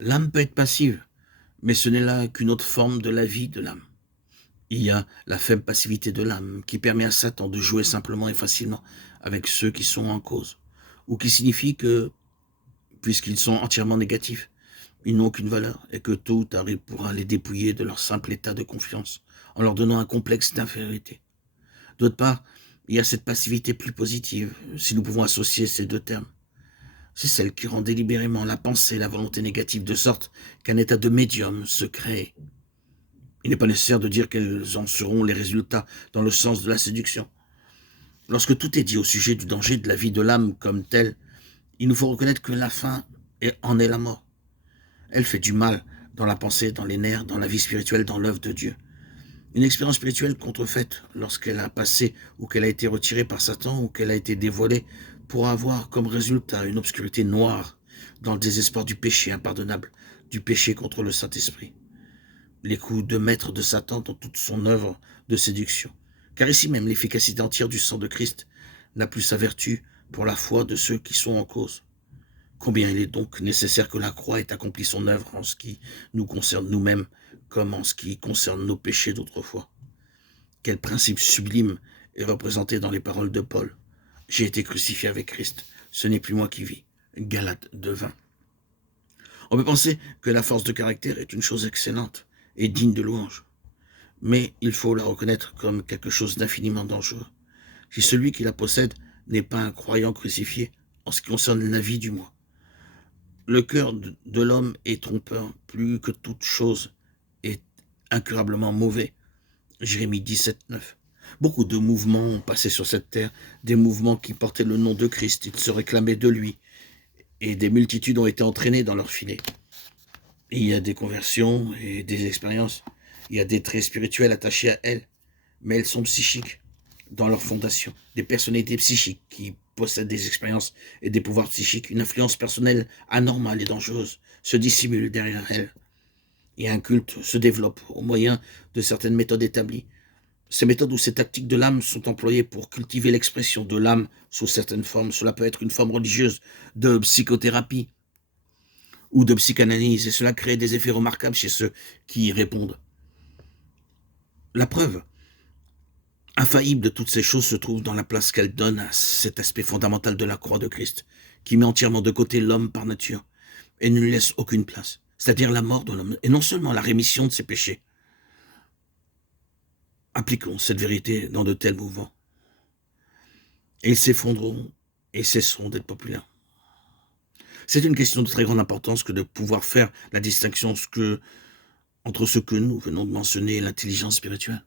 L'âme peut être passive, mais ce n'est là qu'une autre forme de la vie de l'âme. Il y a la faible passivité de l'âme qui permet à Satan de jouer simplement et facilement avec ceux qui sont en cause, ou qui signifie que, puisqu'ils sont entièrement négatifs, ils n'ont aucune valeur et que tôt ou tard il pourra les dépouiller de leur simple état de confiance en leur donnant un complexe d'infériorité. D'autre part, il y a cette passivité plus positive, si nous pouvons associer ces deux termes. C'est celle qui rend délibérément la pensée et la volonté négative de sorte qu'un état de médium se crée. Il n'est pas nécessaire de dire quels en seront les résultats dans le sens de la séduction. Lorsque tout est dit au sujet du danger de la vie de l'âme comme telle, il nous faut reconnaître que la fin en est la mort. Elle fait du mal dans la pensée, dans les nerfs, dans la vie spirituelle, dans l'œuvre de Dieu. Une expérience spirituelle contrefaite, lorsqu'elle a passé ou qu'elle a été retirée par Satan ou qu'elle a été dévoilée, pourra avoir comme résultat une obscurité noire dans le désespoir du péché impardonnable, du péché contre le Saint-Esprit. Les coups de maître de Satan dans toute son œuvre de séduction. Car ici même, l'efficacité entière du sang de Christ n'a plus sa vertu pour la foi de ceux qui sont en cause. Combien il est donc nécessaire que la croix ait accompli son œuvre en ce qui nous concerne nous-mêmes, comme en ce qui concerne nos péchés d'autrefois. Quel principe sublime est représenté dans les paroles de Paul. J'ai été crucifié avec Christ, ce n'est plus moi qui vis. Galates 2:20. On peut penser que la force de caractère est une chose excellente et digne de louange, mais il faut la reconnaître comme quelque chose d'infiniment dangereux. Si celui qui la possède n'est pas un croyant crucifié, en ce qui concerne la vie du moi. Le cœur de l'homme est trompeur, plus que toute chose est incurablement mauvais. Jérémie 17:9. Beaucoup de mouvements ont passé sur cette terre, des mouvements qui portaient le nom de Christ, ils se réclamaient de lui, et des multitudes ont été entraînées dans leur filet. Et il y a des conversions et des expériences, il y a des traits spirituels attachés à elles, mais elles sont psychiques dans leur fondation, des personnalités psychiques qui possèdent des expériences et des pouvoirs psychiques, une influence personnelle anormale et dangereuse se dissimule derrière elles. Et un culte se développe au moyen de certaines méthodes établies. Ces méthodes ou ces tactiques de l'âme sont employées pour cultiver l'expression de l'âme sous certaines formes. Cela peut être une forme religieuse de psychothérapie ou de psychanalyse, et cela crée des effets remarquables chez ceux qui y répondent. La preuve infaillible de toutes ces choses se trouve dans la place qu'elle donne à cet aspect fondamental de la croix de Christ, qui met entièrement de côté l'homme par nature et ne lui laisse aucune place, c'est-à-dire la mort de l'homme, et non seulement la rémission de ses péchés. Appliquons cette vérité dans de tels mouvements, et ils s'effondreront et cesseront d'être populaires. C'est une question de très grande importance que de pouvoir faire la distinction entre ce que nous venons de mentionner et l'intelligence spirituelle.